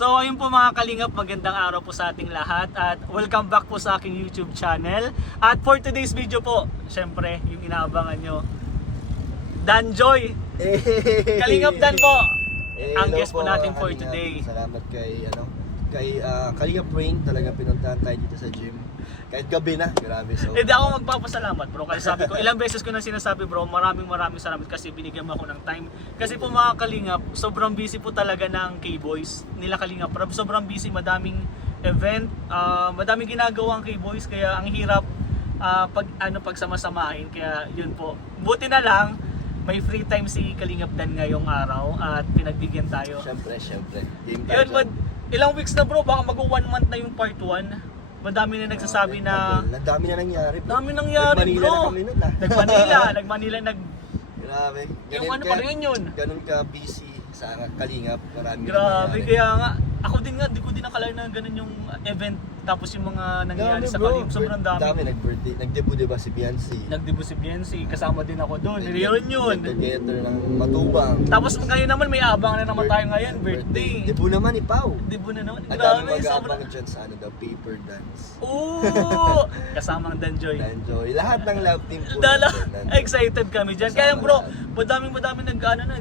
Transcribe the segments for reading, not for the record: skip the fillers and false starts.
So ayun po mga kalingap, magandang araw po sa ating lahat at welcome back po sa aking YouTube channel. At for today's video po, syempre yung inaabangan nyo, Danjoy! Kalingap Dan po! Ang guest po natin for today. Salamat kay Kalingap Rain, talaga pinuntahan tayo dito sa gym. Kahit gabi na, grabe. So, Hindi ako magpapasalamat bro, kasi sabi ko, ilang beses ko na sinasabi bro, maraming salamat kasi binigyan mo ako ng time. Kasi po mga kalingap, sobrang busy po talaga ng K-Boys, nila Kalingap Rob. Sobrang busy, madaming event, madaming ginagawa ang K-Boys, kaya ang hirap pagsama-samahin. Kaya yun po, buti na lang, may free time si Kalingap Dan ngayong araw at pinagbigyan tayo. Siyempre. Game Yun, tayo. ilang weeks na bro, baka mag-1 month na yung part 1. Madami na nagsasabi na dami na nangyari. dami nangyari bro. Nag-Manila, Grabe. yung ano pa rin yun. Ganun ka busy sa Kalingap. Marami Grabe, nangyari. kaya nga, ako din nga, di ko din nakalain na ganun yung event. Tapos yung mga nangyari sa Kalingap, sobrang dami. Nag-birthday. Nag-debut diba si Biancy? Nag-debut si Biancy, kasama din ako doon. Reunion. Together ng matubang. Tapos ngayon naman, may abang na naman tayo ngayon, birthday. Debut naman ni Pau. Debut na naman. Ang dami Grabe, mag-aabang sobrang. dyan sa paper dance. Oo! Kasama ang Danjoy. Enjoy. Lahat ng love team po. Dala, nandun. excited kami dyan. Kaya bro, madami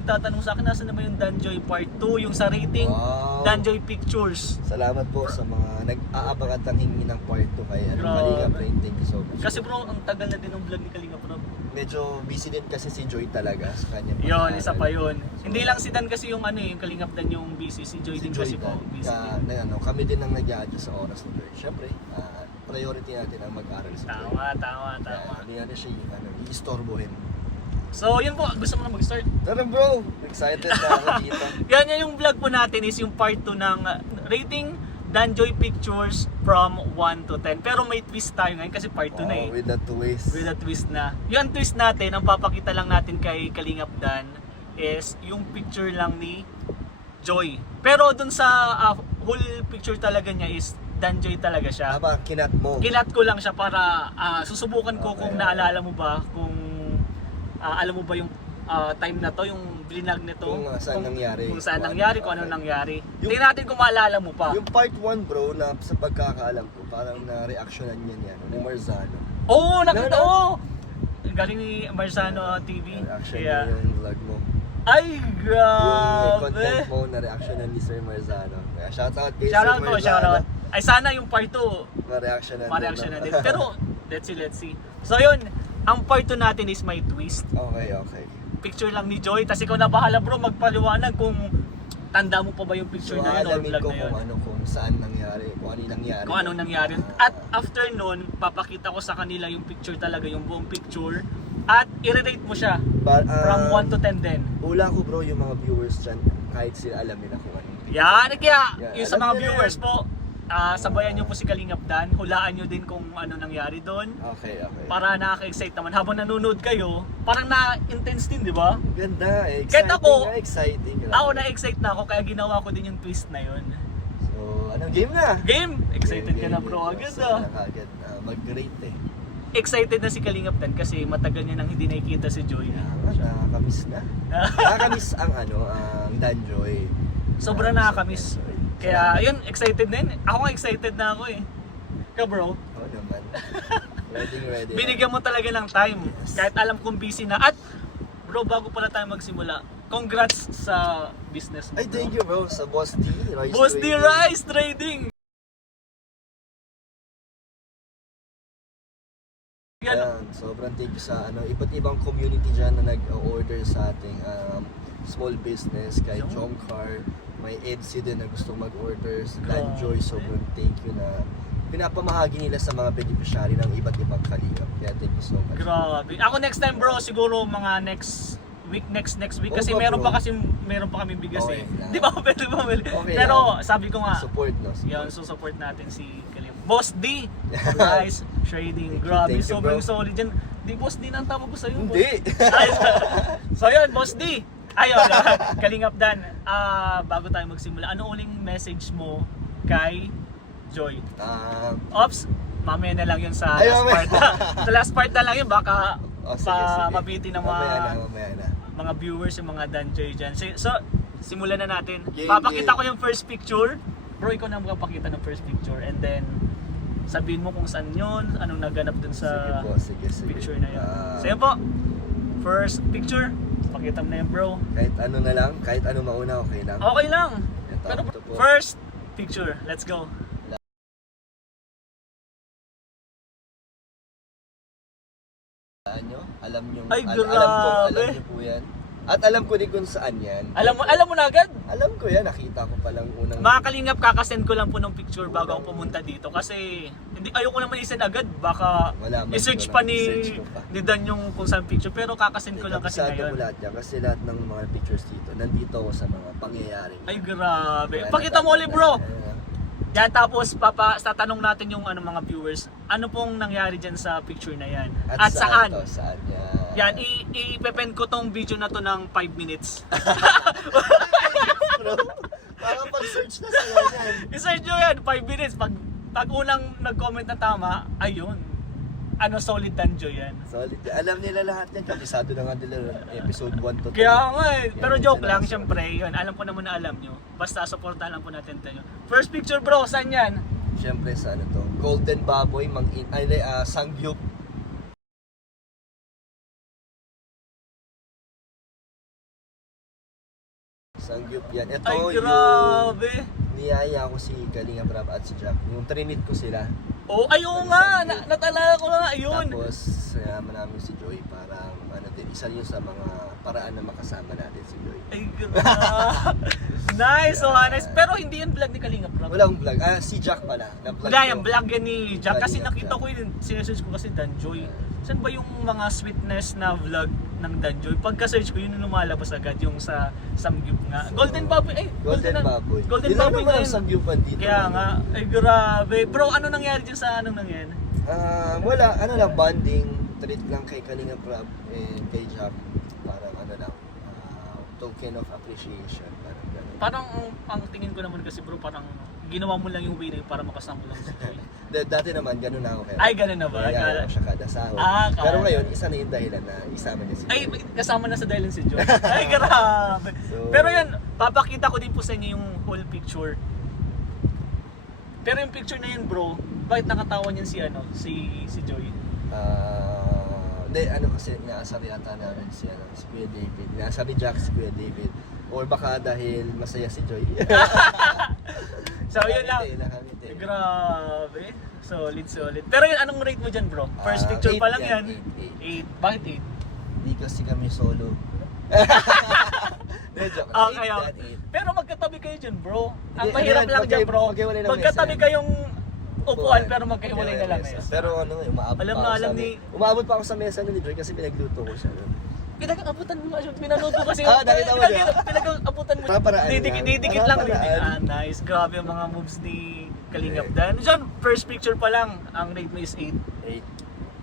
nagtatanong sa akin, nasa na ba yung Danjoy Part 2, yung sa rating, Wow. Danjoy Pictures. Salamat po sa mga nag-aabang at nanghingi ng part 2 kay Grabe. Kalingap Rain. Thank you so much. Kasi bro, ang tagal na din ng vlog ni Kalingap Rob. Medyo busy din kasi si Joy talaga sa kanya. Yun, isa pa yun. Hindi lang si Dan kasi yung yung Kalingap Dan yung busy, si Joy din kasi po busy din. Kami din ang nag-a-adjust sa oras ni Joy. Siyempre, priority natin ang mag-aral si Joy. Tama. Hindi natin siya i-istorbohin. So yun po, gusto mo na mag-start? Tara bro! Excited na ako dito. Yan yung vlog po natin is yung part 2 ng rating Danjoy Pictures from 1 to 10. Pero may twist tayo ngayon kasi part 2 na eh. With the twist. With a twist na. Yung twist natin, ang papakita lang natin kay Kalingap Dan is yung picture lang ni Joy. Pero dun sa whole picture talaga niya is Danjoy talaga siya. Kinat mo. Kinat ko lang siya para susubukan ko Okay, kung naalala mo ba, kung alam mo ba yung time na to, yung blinag nito. Kung saan nangyari. Kung saan nangyari, kung ano nangyari. Yung- Tingnan natin kung maalala mo pa. Yung part 1 bro, na sa pagkakaalam ko, parang na-reactionan niya ni Marzano. Oo, nakita Ano? ko! Galing ni Marzano TV. Reaction Kaya, niya yung vlog mo. ay, Yung grabe! content mo na reactionan ni Sir Marzano. Kaya shoutout kay Shoutout Sir po, Marzano. shoutout. Ay, sana yung part 2, Ma-reactionan ma-reaction na din. Pero, let's see. So yun, ang part 2 natin is may twist. Okay. Picture lang ni Joy, tas ikaw na bahala bro magpaliwanag kung tanda mo pa ba yung picture So na yun or aalamin vlog ko na yun. kung saan nangyari, kung ano yung nangyari. Kung anong nangyari. At after nun, papakita ko sa kanila yung picture talaga, yung buong picture. At i-rate mo siya from 1 to 10 din. Hula ko bro yung mga viewers dyan, kahit sila alam nila kung ano yung picture. Yan, kaya Yeah, yung sa alam mga nila viewers yan. po, sabayan nyo po si Kalingap Dan, hulaan nyo din kung ano nangyari doon. Okay. Para nakaka-excite naman. Habang nanonood kayo, parang na-intense din, di ba? Ganda, Kahit ako, exciting. Ako na-excite na ako, kaya ginawa ko din yung twist na yun. So, anong game na? Game! Excited ka na bro, Game. agad So, ah. agad mag-rate eh. Excited na si Kalingap Dan kasi matagal niya nang hindi nakikita si Joy. Nakakamiss na. Nakakamiss ang Danjoy. Sobrang nakakamiss. Kaya yun, excited na yun. Ako nga excited na ako eh. Ka bro, Oo naman. Ready. binigyan mo talaga ng time. Kahit alam kong busy na. At bro, bago pala tayo magsimula, congrats sa business mo. Ay, thank you bro sa Boss D. Boss D Rice Trading! Ayan, sobrang thank you sa iba't ibang community dyan na nag-order sa ating small business. Kay Jomcar, may Edsy din na gustong mag-order. Sa Danjoy, sobrang thank you na pinapamahagi nila sa mga beneficiary ng iba't ibang Kalingap. Kaya thank you so much. Grabe. Ako next time bro, siguro mga next week kasi Oo ba, meron bro? pa kami bigas Okay eh. lang. Di ba? Pwede ba? Okay Pero lang. sabi ko nga, Support, no? yan, so support natin si Kalingap. Boss D! Rice Trading. Grabe, Thank you, sobrang bro. solid dyan. Di Boss D na ang tawag ko sa'yo. Hindi! Ay, so yun, Boss D! Ayun, Kalingap Dan. Bago tayo magsimula, ano uling message mo kay Joy? Ops, mamaya na lang yun sa Ay, last mamaya. part. Sa last part na lang yun, baka Sige. mabiti ng Mamaya na. mga viewers, yung mga Danjoy dyan. So, simulan na natin. Game, Papakita game. ko yung first picture. Bro, ikaw na magpapakita ng first picture and then sabihin mo kung saan yun, anong naganap dun sa Sige. picture na yun. So yun po, first picture, pakita mo na yun bro. Kahit ano na lang, kahit ano mauna, okay lang. Okay lang. Ito, Pero ito po. first picture, let's go. Alam nyo, Ay, alam grabe. nyo po yan. At alam ko din kung saan yan. Alam mo na agad? Alam ko yan, nakita ko palang unang... Mga kalingap, kakasend ko lang po ng picture bago ako pumunta dito kasi ayoko naman isend agad, baka Wala, i-search wala. pa ni I-search ko pa. Dan yung kung saan picture, pero kakasend ko lang kasi Kabisado ngayon. ko lahat yan kasi lahat ng mga pictures dito, nandito ako sa mga pangyayari. Ay grabe. Kaya Pakita mo ulit bro. Ayan. Yan, tapos tatanong natin yung mga viewers, ano pong nangyari dyan sa picture na yan? At saan? To? Saan yan? Yan, ipepen ko tong video na to ng 5 minutes. Bro, parang pag-search na sa'yo yan. I-search nyo yan, 5 minutes. Pag unang nag-comment na tama, ayun. Ano, solid danjo yan. Solid. Alam nila lahat yan. Kabisado na nga nila episode 1 to 2. Kaya nga eh. Pero Yan, joke sila lang, solid. syempre. Yun, alam ko naman na alam nyo. Basta supportahan lang po natin tayo. First picture bro, saan yan? Siyempre sa ano to, Golden Baboy, Sangyup. Sangyup yan. Ito Ay yung grabe. niyaya ko si Kalinga Prab at si Jack. Yung trinit ko sila. Oh, ayun nga. Natalala ko na nga. Ayun. Tapos, sinama namin si Joy para ano din, isa yun sa mga paraan na makasama natin si Joy. Ay grabe. Nice, so nice. Pero hindi yan vlog ni Kalinga Prab. Walang vlog. Si Jack pala. Na-vlog Wala ko. yan, vlog yan ni Jack. Kasi Kalinga nakita Prab. ko yun, sinesearch ko kasi Danjoy. Saan ba yung mga sweetness na vlog ng Danjoy? Pagka-search ko, yun yung lumalabas agad yung sa Samgyup nga. Golden Baboy, ay! Golden Baboy. Golden Ilan Baboy naman nga ang yun. Sangyupan dito? Kaya nga, ay grabe. Bro, ano nangyari dyan sa anong nangyari? Wala, ano lang, bonding, treat lang kay Kalinga Prab and kay Jack. Parang ano lang, token of appreciation. Parang ganun. Parang ang tingin ko naman kasi bro, parang ginawa mo lang yung way na yun para makasama lang si Joy. Dati naman, ganun na ako kaya. Ay, ganun na ba? Kaya ako siya kada sahod. Kaya. Pero ngayon, isa na yung dahilan na isama niya si Ay, Joy. kasama na sa dahilan si Joy. Ay, grabe. So- Pero yan, papakita ko din po sa inyo yung whole picture. Pero yung picture na yun bro, bakit nakatawa niyan si Joy? Hindi, ano kasi, inaasar yata namin si Kuya David. Inaasar ni Jack si Kuya David. Or baka dahil masaya si Joy. So yun lang. Nakangiti. Grabe. Solid. Pero yun, anong rate mo dyan bro? First picture pa lang yan. 8. Bakit 8? Hindi kasi kami solo. Joke. Okay, Eight, okay. that eight. Pero magkatabi kayo dyan bro. Ang Hindi, mahirap ano lang yan, dyan bro. magkaiwalay ng Magkatabi mesa. kayong upuan pero magkaiwalay na lang mesa. mesa. Pero ano, umaabot Alam pa na ako alam sa ni- Umaabot pa ako sa mesa ni Joy kasi pinagluto ko siya. Pinag-abutan mo nga siya. Pinanood ko kasi. Nakita mo yun? Pinag-abutan mo. Para paraan Didikit lang. lang. Para paraan. Nice. Grabe ang mga moves ni Kalingap Dan. Diyan, first picture pa lang. Ang rate mo is 8. 8.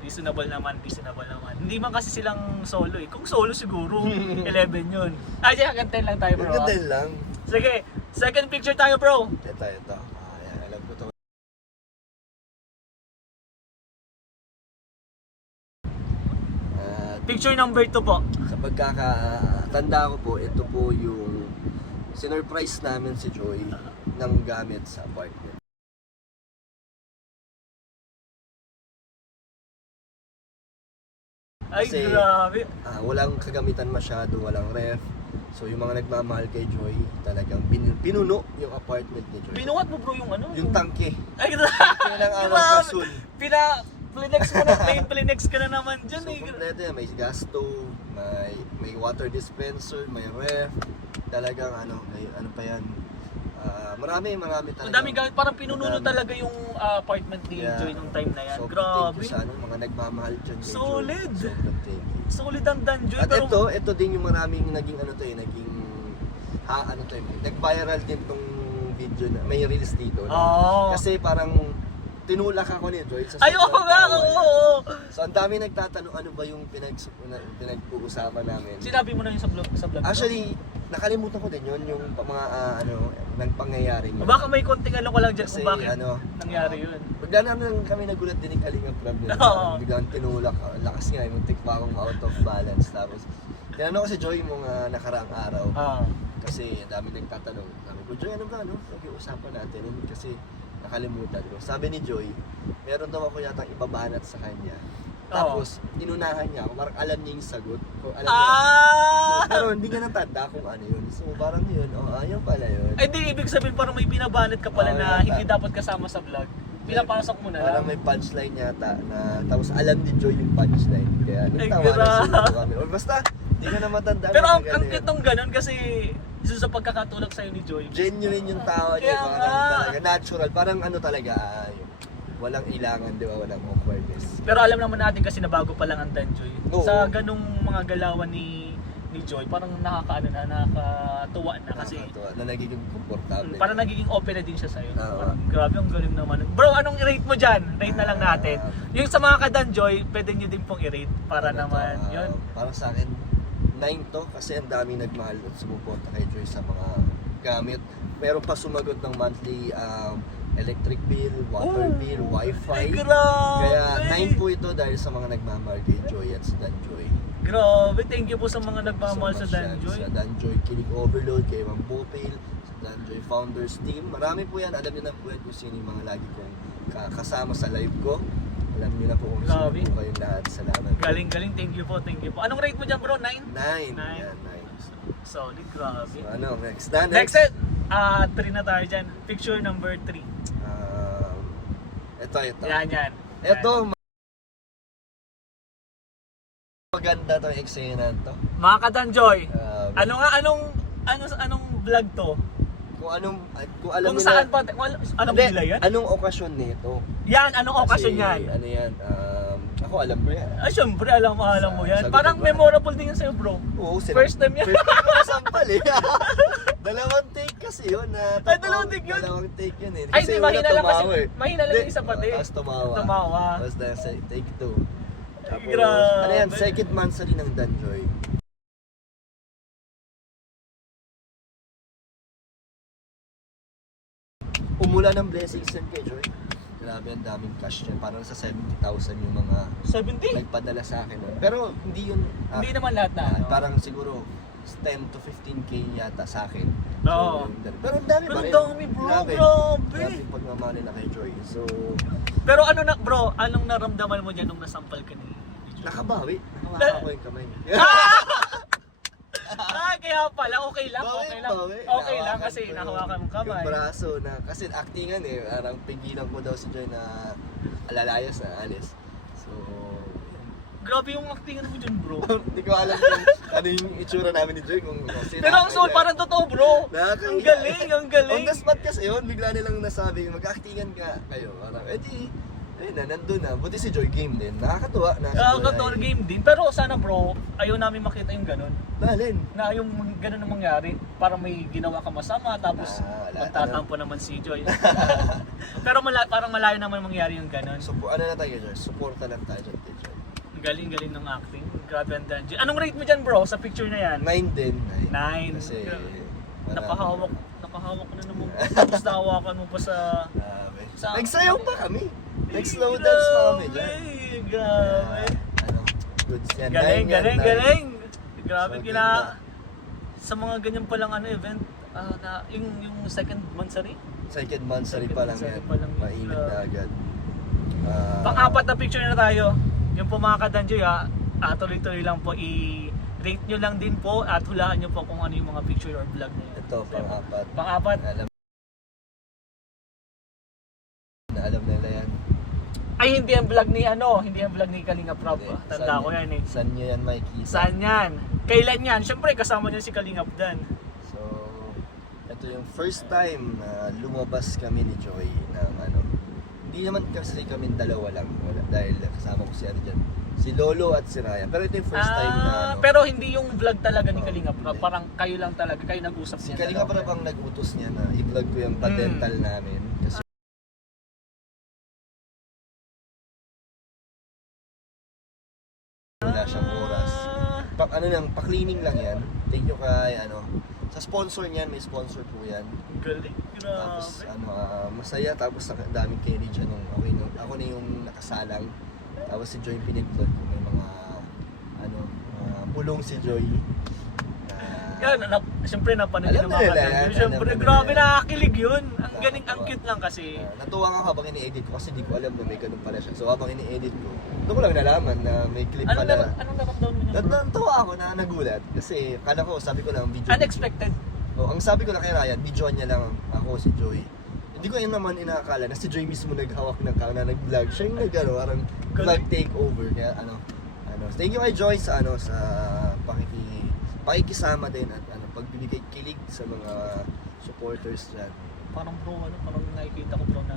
Reasonable naman. Hindi man kasi silang solo eh. Kung solo siguro, 11 yun. Ay, hanggang 10 lang tayo bro. Ganda lang. Sige, second picture tayo bro. Ito. Ayan, alam ko to. Picture number 2 po. Sa pagkakatanda ko po, ito po yung sinurprise namin si Joy ng gamit sa apartment. Ay, Kasi, grabe. Walang kagamitan masyado, walang ref. So yung mga nagmamahal kay Joy, talagang pinuno yung apartment ni Joy. Binuhat mo bro yung ano? Yung tangke. Ay, grabe. Kailang araw Grabe. gasol. Plinex mo na, plinex ka na naman dyan So eh. kompleto yan, may gas stove, may water dispenser, may ref. Talagang ano pa yan. Marami talaga. Ang daming gamit, parang pinununo Madami. talaga yung apartment ni Yeah. Joy nung time na yan. So, Grabe. thank you sa mga nagmamahal dyan kay Joy. Solid. Sobrang thank you. Solid ang Danjoy. At Pero ito din yung maraming naging nag-viral din tong video na may reels dito. Oo. Kasi parang tinulak ako ni Joy sa ay, oo sobrang nga, tawa niya. oo. So ang dami nagtatanong ano ba yung pinag-uusapan namin. Sinabi mo na yun sa vlog. Actually, nakalimutan ko din yun yung mga ng pangyayari niya. Baka may konting ano ko lang dyan Kasi kung bakit nangyari yun. Bigla naman kami nagulat din ni Kalinga Prab nila. Oo. Biglang tinulak. Lakas nga, muntik pa akong out of balance. Tapos, tinanong ko si Joy mga nakaraang araw. Kasi ang dami nagtatanong. Sabi ko, Joy, ano ba, no? Pag-iusapan natin. Kasi nakalimutan ko. Sabi ni Joy, meron daw ako yatang ibabanat sa kanya. Tapos, inunahan niya ako. Parang alam niya yung sagot. Kung alam niya. So, pero hindi niya natanda kung ano yun. So, parang yun. Ayaw pala yun. Ay, di, ibig sabihin parang may binabanat ka pala na yata. hindi dapat kasama sa vlog. Pinapasok mo na lang. Parang may punchline yata na tapos alam ni Joy yung punchline. Kaya Ay, nagtawa na grabe. sila kami. Or basta, hindi ko na matanda. Pero ang cute nung ganun kasi sa pagkakatulog sa'yo ni Joy. Genuine yung tawa niya. Kaya Parang nga. talaga natural. Parang ano talaga, walang ilangan, di ba? Walang awkwardness. Pero alam naman natin kasi na bago pa lang ang Danjoy. Oo. Sa ganung mga galawan ni Joy, parang nakakatuwa na kasi Nakakatuwa na nagiging komportable. parang nagiging open na din siya sa'yo. Oo. Parang grabe, ang galing naman. Bro, anong i-rate mo dyan? Rate na lang natin. Yung sa mga ka-Danjoy, pwede nyo din pong i-rate para Ano to, naman yun. Parang sa akin, 9 to kasi ang daming nagmahal at sumuporta kay Joy sa mga gamit. Meron pa sumagot ng monthly electric bill, water Oh! bill, wifi. Ay, grabe! Kaya 9 po ito dahil sa mga nagmamahal kay Joy at sa Danjoy. Grabe, thank you po sa mga nagmamahal sa So much yan. Danjoy. Sa Danjoy Kilig Overload, kay Ma'am Bopil, sa Danjoy Founders Team. Marami po yan. Alam niyo na po yan kung sino yung mga lagi kong kasama sa live ko. Alam niyo na po kung sino Grabe. po kayong lahat. Salamat. Galing, thank you po, thank you po. Anong rate mo dyan bro? 9? 9. Nine. Yan, 9. Solid, grabe. So ano, next na, Next set, 3 na tayo dyan. Picture number 3. Ito. Yan. Ito, maganda tong eksena to. Mga ka-Danjoy, Grabe. anong vlog to? Kung alam Kung nila, saan pa, anong Hindi, villa yan? anong okasyon nito? Yan, anong okasyon Kasi, yan? Ano yan? Ako alam mo yan. Ah, syempre, alam mo yan. Sagot Parang ko. memorable din yan sa'yo bro. Oo, First time yan. First time ko nasampal eh. Dalawang take kasi yun. Ay, dalawang take yun? Dalawang take yun eh. Ay, Kasi di, una mahina lang kasi. tumawa eh. Mahina lang yung isa pati. Tapos tumawa. Tumawa. Tapos take 2. Tapos, Grabe. ano yan? Second monthsary ng Danjoy. Umula ng blessings yan kay Joy. Grabe, ang daming cash niya. Parang sa 70,000 yung mga 70? nagpadala sa akin. Pero hindi yun. Hindi naman lahat na. ano. Parang siguro 10 to 15k yata sa akin. Oo. Pero ang dami Pero pa ang rin. dami bro, grabe. Grabe yung pagmamahal nila kay Joy. So, Pero ano na bro, anong naramdaman mo dyan nung nasampal ka ni Joy? nakabawi. Nakawakan ko yung kamay niya. Kaya pala, okay lang. Bawi. Okay lang Nahawakan kasi ko nahawakan mo kamay. Yung braso na, kasi actingan eh. Parang pigilan ko daw si Joy na alalayas na alis. So, Grabe yung acting mo dyan bro. hindi ko alam kung ano yung itsura namin ni Joy. Kung sino Pero ang soul, parang totoo bro. Ang galing, ang galing. On the spot kasi yun, bigla nilang nasabi, mag-actingan ka kayo. Parang, ayun na, nandun na. Buti si Joy game din. Nakakatuwa na si Joy. Totoo game din. Pero sana bro, ayaw namin makita yung ganun. Dalin. Na yung ganun ang mangyari. Parang may ginawa ka masama, tapos wala. magtatampo naman si Joy. Pero parang malayo naman mangyari yung ganun. So, ano na tayo Joy? Supporta lang tayo dyan kay Joy. Galing ng acting. Grabe ang Danjoy. Anong rate mo dyan bro sa picture na yan? 9 din. 9. Kasi, Nakahawak ko na naman. Tapos nahawakan mo pa sa... Grabe. Sa- Nagsayaw pa kami. Nag-slow dance pa kami dyan. Grabe. Ano, goods yan. Galing. Grabe, So, kina... ganda. Sa mga ganyan palang event, yung second monthsary? Second monthsary pa lang yan. Second monthsary pa lang yan. Mainit na agad. Pang-apat na picture na tayo. Yung po mga ka-Danjoy tuloy-tuloy lang po i-rate nyo lang din po at hulaan nyo po kung ano yung mga picture or vlog na yun. Ito, pang-apat. Pang-apat. Alam nila yan. Ay, hindi ang vlog ni Kalinga Prab. Hindi. Tanda ko yan eh. Saan nyo yan makikita? Saan yan? Kailan yan? Siyempre kasama niya si Kalingap Dan. So, ito yung first time na lumabas kami ni Joy ng ano. Hindi naman kasi kami dalawa lang. Dahil kasama ko si ano dyan. Si Lolo at si Ryan. Pero ito yung first time na ano. Pero hindi yung vlog talaga ni Kalingap Prab. hindi. Parang kayo lang talaga, kayo nag-usap Si niya. Kalinga pa bang nag-utos niya na i-vlog ko yung padental namin. Kasi wala siyang oras. Pa-cleaning lang yan. Thank you kay sa sponsor niyan, may sponsor po yan. Galing. Tapos Grabe. masaya, tapos ang daming carry dyan nung ako na yung nakasalang. Tapos si Joy pinag-vlog ko, may mga pulong si Joy na Yan, siyempre napanood Alam yung na mga nila kanta. yan, Siyempre, alam na grabe, nila. nakakakilig yun. Ang galing, ang Nakakatawa. cute lang kasi. Natuwa nga habang ini-edit ko kasi di ko alam na may ganun pala siya. So habang ini-edit ko, doon ko lang nalaman na may clip Anong pala. naramdaman mo niya, bro? Natuwa ako na nagulat kasi kala ko, sabi ko lang video. Unexpected. Oh, ang sabi ko lang kay Ryan, videoan niya lang ako si Joy. Hindi ko yun naman inakala na si Joy mismo naghawak ng camera, nag-vlog. Siya yung nag-ano, parang vlog takeover. Kaya thank you kay Joy sa sa pakikisama din at pagbibigay kilig sa mga supporters dyan. Parang parang nakikita ko bro na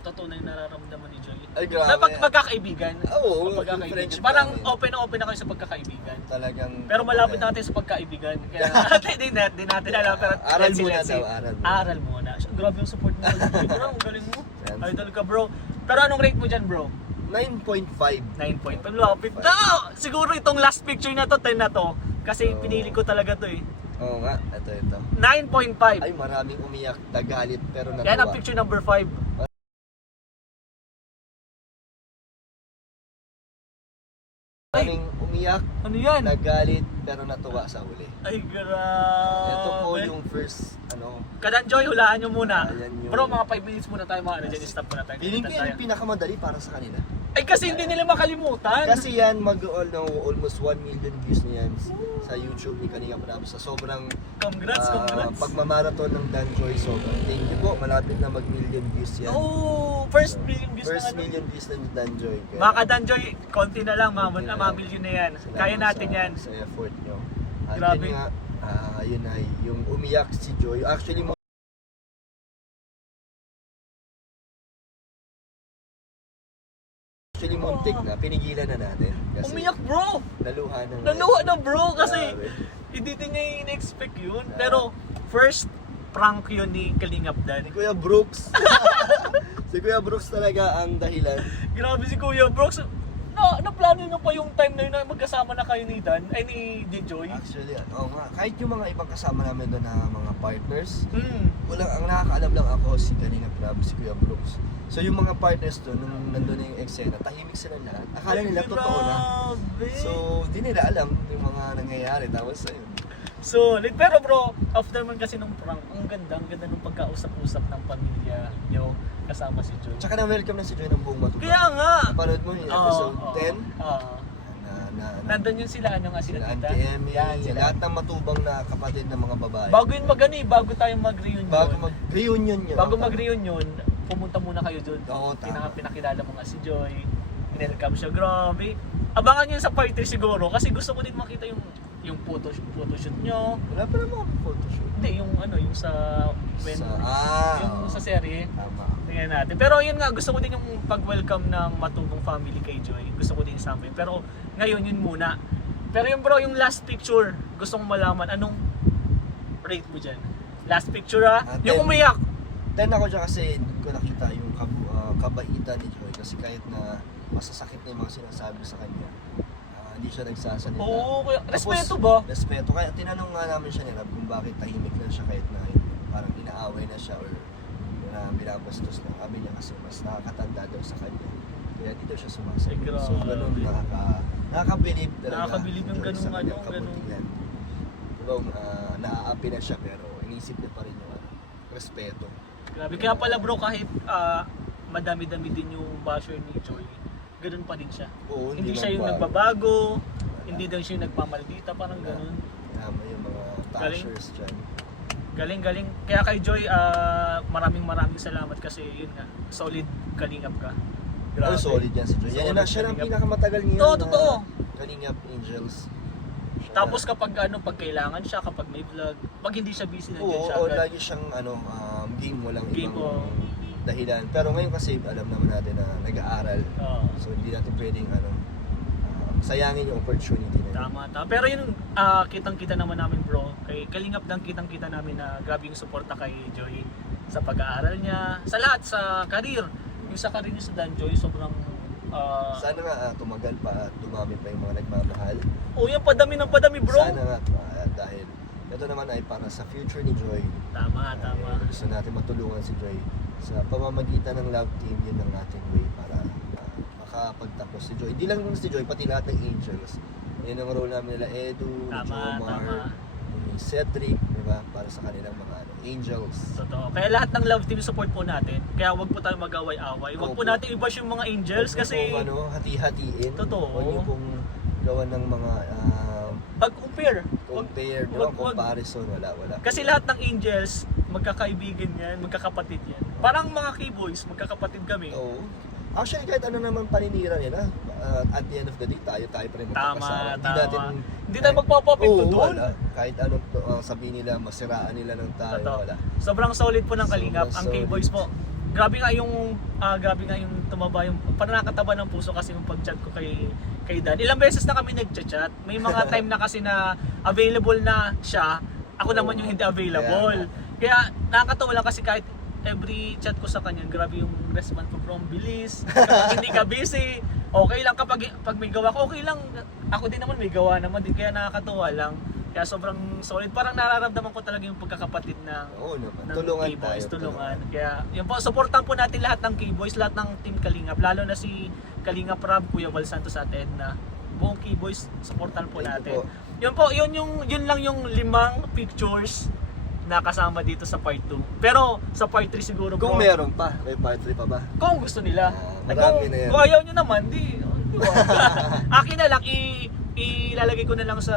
totoo na yung nararamdaman ni Joy. Ay, grabe. Na pagkakaibigan. Oo, pagkakaibigan. yung friendship Parang namin. open na kayo sa pagkakaibigan. Talagang Pero malapit natin sa pagkaibigan. Kaya di natin alam. Pero Aral let's see, muna let's see. daw, aral muna. Aral muna. Grabe yung support mo. Bro, ang galing mo. Yan. Idol ka bro. Pero anong rate mo dyan bro? 9.5. 9 point. Malapit na! Siguro itong last picture na to, 10 na to. Kasi Oo. pinili ko talaga to eh. Oo nga, ito. 9.5. Ay, maraming umiyak, nagalit, pero natuwa. Yan ang picture number 5. Maraming umiyak, Ano yan? nagalit, pero natuwa sa huli. Ay, grabe. Ito po yung first, Kadanjoy, hulaan nyo muna. Ayan yung- Bro, mga 5 minutes muna tayo mga dyan. Stop muna tayo. feeling ko Tayo. yan yung pinakamadali para sa kanila. Ay, kasi hindi nila makalimutan. Kasi yan, almost 1 million views na yan sa YouTube ni Kalinga Prab. Sa sobrang Congrats. pagmamarathon ng Danjoy. Sobrang thank you po, malapit na mag-million views yan. Oh, first million views First na ano. million views ng Danjoy. Kaya- Mga kadanjoy, konti na lang, Konti na lang. mamilyon na yan. Salamat Kaya natin sa- yan. Sa effort nyo. At Grabe. yun nga, yun ay yung umiyak si Joy. Actually, muntik na, pinigilan na natin. Kasi Umiyak bro! naluha na. Naluha na bro kasi Grabe. hindi din niya in-expect yun. Pero first prank yun ni Kalingap Si Dan. Kuya Brooks. Si Kuya Brooks talaga ang dahilan. Grabe si Kuya Brooks. Na-plano nyo pa yung time na yun na magkasama na kayo ni Dan, ay ni Joy. Actually, nga. Kahit yung mga ibang kasama namin doon na mga partners, Hmm. ang nakakaalam lang ako si Kalinga Prab, si Kuya Brooks. So yung mga partners doon, nung nandun na yung eksena, tahimik sila lahat. Akala nila totoo na. Grabe. So, di nila alam yung mga nangyayari. Tapos ayun. Solid. Pero bro, after man kasi nung prank, ang ganda nung pagkausap-usap ng pamilya nyo kasama si Joy. Tsaka na-welcome na si Joy ng buong matubang. Kaya nga! Napanood mo yung episode 10? Oo. Na Nandun yun sila, ano nga sila sila tita? Auntie Emmy, Yan, sila. lahat ng matubang na kapatid ng mga babae. Bago yun bago tayong mag-reunion. Bago mag-reunion yun. Bago mag-reunion, pumunta muna kayo doon. Oo, tama. Pinakilala mo nga si Joy. Welcome siya. Grabe. Abangan nyo sa part 3 siguro kasi gusto ko din makita yung photoshoot nyo. Wala pa naman ako photoshoot. Hindi, yung sa yung sa serye. Tama. Tingnan natin. Pero yun nga, gusto ko din yung pag-welcome ng matubong family kay Joy. Gusto ko din isama yun. Pero ngayon yun muna. Pero yung bro, yung last picture, gusto kong malaman, anong rate mo dyan? Last picture yung 10. umiyak. 10 ako dyan kasi doon ko nakita yung kabaitan ni Joy. Kasi kahit na masasakit na yung mga sinasabi sa kanya, hindi siya nagsasalita. Oo, kaya, Tapos, respeto ba? Respeto. Kaya tinanong nga namin siya nila kung bakit tahimik lang siya kahit na parang inaaway na siya or binabastos na. Sabi niya kasi mas nakakatanda daw sa kanya. Kaya dito siya sumasagot. Ay, grabe. So ganun, nakakabilib talaga. Nakakabilib yung Joy ganung sa kanyang ano, ganung- kabutihan. Diba, naaapi na siya pero inisip niya pa rin yung respeto. Grabe. Kaya pala bro, kahit madami-dami din yung basher ni Joy, ganun pa din siya. Oo, Hindi siya yung nagbabago. nagbabago, hindi daw siya yung nagmamaldita, parang ganun. Tama yung mga Galing. bashers dyan. Galing. Kaya kay Joy, maraming salamat kasi yun nga, solid kalingap ka. Pero solid yan si Joy. Yan na siya ang Kalingap. pinakamatagal niya. Totoo. Kalingap Angels. Siya Tapos na- kapag pag kailangan siya, kapag may vlog, pag hindi siya busy, nandiyan Oo, siya oo, agad. lagi siyang game, walang Game, ibang dahilan. Pero ngayon kasi alam naman natin na nag-aaral. Oo. So hindi natin pwedeng sayangin yung opportunity na yun. Tama. Pero yun, kitang-kita naman namin bro, kay Kalingap lang kitang-kita namin na grabe yung suporta kay Joy sa pag-aaral niya, sa lahat, sa career. Yung sa career niya sa Danjoy, sobrang... Sana nga tumagal pa at dumami pa yung mga nagmamahal. yan padami bro. Sana nga dahil ito naman ay para sa future ni Joy. Tama. Gusto natin matulungan si Joy sa pamamagitan ng love team, yun ang ating way para makapagtapos si Joy. Hindi lang si Joy, pati lahat ng angels Yun ang role namin nila Edu, Tama, Jomar, tama. ni Cedric, di ba? Para sa kanilang mga angels. Totoo. Kaya lahat ng love team support po natin. Kaya wag po tayo mag-away-away. Wag po Opo. natin i-bash yung mga angels Huwag kasi niyo pong, hati-hatiin. Totoo. Huwag niyo pong gawan ng mga pag-compare. compare, di ba? Comparison, wala. Kasi lahat ng angels, magkakaibigan yan, magkakapatid yan. Parang mga keyboys, magkakapatid kami. Oo. Actually, kahit ano naman paninira nila, at the end of the day, tayo pa rin magkakasama. Tama. Hindi tayo magpapapikto Oo, doon. wala. Kahit anong sabihin nila, masiraan nila ng tayo, Totoo. wala. Sobrang solid po ng Kalingap, Sobrang ang K-Boys po. Grabe nga yung tumaba yung parang nakataba ng puso kasi yung pag-chat ko kay Dan. Ilang beses na kami nagchat-chat. May mga time na kasi na available na siya, ako naman yung hindi available. Kaya nakakatawa lang kasi kahit every chat ko sa kanya, grabe yung response ko from bilis. Kapag hindi ka busy, okay lang kapag may gawa ko, okay lang. Ako din naman may gawa naman din, kaya nakakatawa lang. Kaya sobrang solid. Parang nararamdaman ko talaga yung pagkakapatid Oo naman. ng Tulungan K-Boys, tayo. tulungan. Kaya yun po, supportan po natin lahat ng K-Boys, lahat ng Team Kalingap, lalo na si Kalingap Rab, Kuya Val Santos at Edna. Buong K-Boys, supportan po Thank natin. you po. Yun po, yun lang yung 5 pictures na kasama dito sa part 2. Pero sa part 3 siguro Kung bro, meron pa, may part 3 pa ba? kung gusto nila. Marami na yan. Kung ayaw nyo naman, di akin na lang, ilalagay ko na lang sa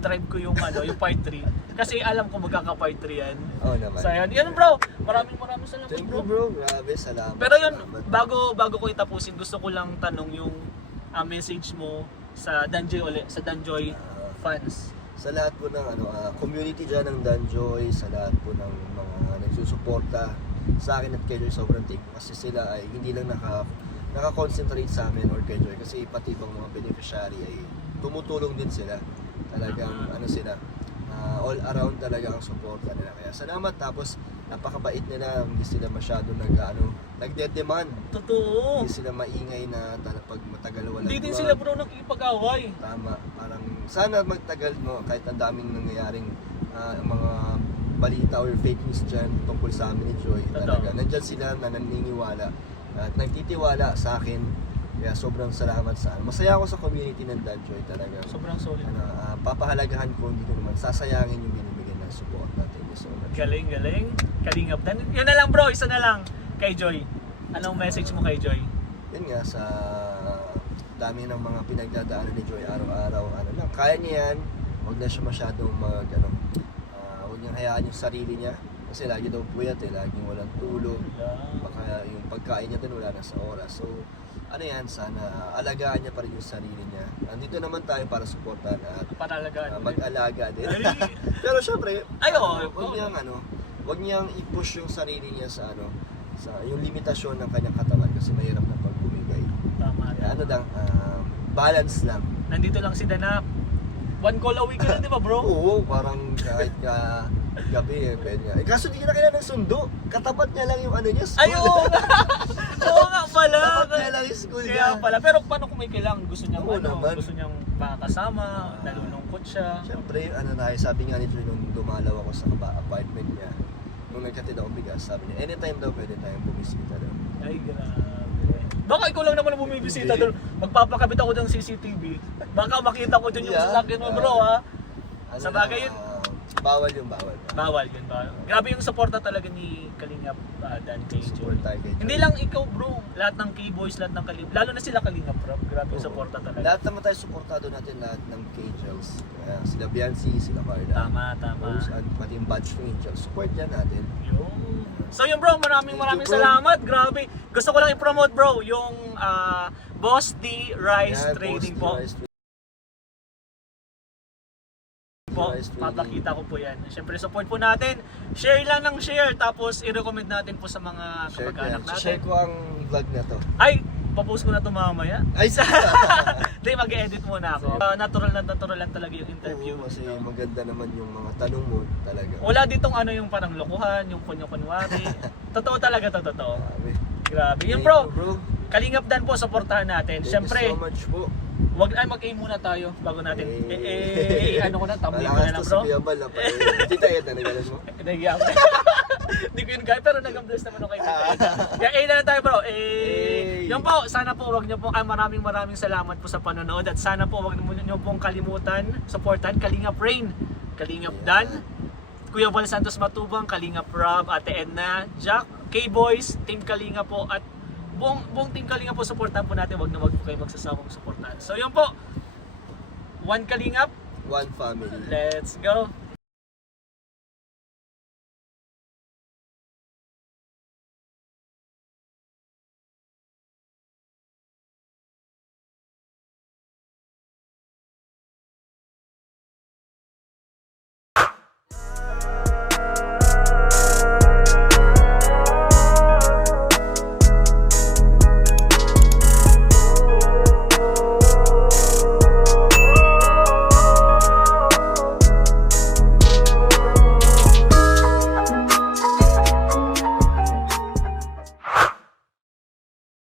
drive ko yung part 3. Kasi alam ko magkaka-part 3 yan. Oo naman. So yan bro, maraming salamat Thank bro. you bro, grabe, salamat. Pero yun, salamat. bago ko itapusin, gusto ko lang tanong yung message mo sa Danjoy fans. Sa lahat po ng community dyan ng Danjoy, sa lahat po ng mga nagsusuporta sa akin at kay Joy, sobrang thank you. Kasi sila ay hindi lang naka-concentrate sa amin or kay Joy, kasi pati ibang mga beneficiary ay tumutulong din sila. Talagang sila, all around talaga ang suporta nila. Kaya salamat, tapos napakabait nila, hindi sila masyado nagde-demand. Totoo. Hindi sila maingay na pag matagal wala. Hindi din sila bro nakikipag-away. Tama, parang sana magtagal kahit ang daming nangyayaring mga balita or fake news dyan tungkol sa amin ni Joy. Talaga, nandyan sila na naniniwala at nagtitiwala sa akin. Kaya sobrang salamat masaya ako sa community ng Danjoy talaga. Sobrang solid. Papahalagahan ko, hindi ko naman sasayangin yung binibigyan ng support natin. So much. Galing. Kalingap. Yun na lang bro, isa na lang kay Joy. Anong message mo kay Joy? Yun nga, sa dami ng mga pinagdadaanan ni Joy araw-araw, kaya niya yan, huwag na siya masyadong huwag niyang hayaan yung sarili niya, kasi lagi daw puyat laging walang tulog, baka yung pagkain niya din wala na sa oras. So sana alagaan niya pa rin yung sarili niya. Andito naman tayo para suportahan at Panalagaan mo din. mag-alaga din. Ay. Pero syempre, Oo. huwag niyang i-push yung sarili niya sa yung limitasyon ng kanyang katawan, kasi mahirap na pag bumigay. Tama. Kaya balance lang. Nandito lang si Danap. 1 call a week ka lang, di ba bro? Oo, parang kahit gabi pwede nga. Kaso di na kailangan ng sundo. Katapat niya lang yung niya, school. Ay, oo nga. Oo nga pala. Katapat niya lang yung school Kaya niya. pala. Pero paano kung may kailangan? Gusto niyang Oo naman. gusto niyang makakasama, nalulungkot siya. Siyempre, sabi nga ni Joy nung dumalaw ako sa apartment niya, nung nagkatid ako bigas, sabi niya, anytime daw pwede tayong bumisita daw. Ay, grabe. Baka ikaw lang naman ang bumibisita Hindi. doon. Magpapakabit ako ng CCTV. Baka makita ko dun yung sasakyan mo bro ha. Sa bagay yun. Bawal yung bawal. Bawal yun ba? Grabe yung suporta talaga ni Kalingap Dan kay Joy. Support tayo kay Joy. Hindi lang ikaw bro, lahat ng K-Boys, lahat ng Kalingap, lalo na sila Kalingap bro. Grabe yung Oo. suporta talaga. Lahat naman tayo suportado natin, lahat ng K-Angels. Sila Biancy, sila Carla. Tama. Rose, at pati yung batch ng Angels. Support yan natin. Yun. So yun bro, maraming Thank you, bro. salamat. Grabe. Gusto ko lang i-promote bro yung Boss D Rice Yan, Trading Post po. Rice Trading. Rice Trading. Papakita ko po yan. Siyempre support po natin. Share lang ng share. Tapos i-recommend natin po sa mga Share ko kamag-anak yan. natin. Share ko ang vlog na to. Ay, papost ko na ito mamaya. Ay, Hindi, mag-edit muna ako. Natural lang talaga yung interview. Oo, kasi maganda naman yung mga tanong mo talaga. Wala ditong yung parang lokohan, yung kunyo-kunwari. Totoo talaga to, totoo. Grabe. Yun Thank bro, you, bro. Kalingap Dan po, supportahan natin. Thank Siyempre, you so much po. mag-aim muna tayo bago natin. Eh. Ano ko na, tambay ko na Malakas lang to bro. sa Biyabal na pa. Tita Ed na nagalan mo? Nahiya ako. Hindi ko yun kaya, pero nag-bless naman ako kay Tita Eda. Kaya na lang tayo bro. Eh. Yung Yun po, sana po wag niyo po, maraming salamat po sa panonood at sana po wag niyo pong kalimutan, supportan Kalingap Rain, Kalingap Dan, Kuya Val Santos Matubang, Kalingap Rob, Ate Edna, Jack, K-Boys, Team Kalinga po at buong Team Kalinga po, supportan po natin, wag na wag po kayo magsasawang supportan. So yun po, One Kalingap, One family. let's go!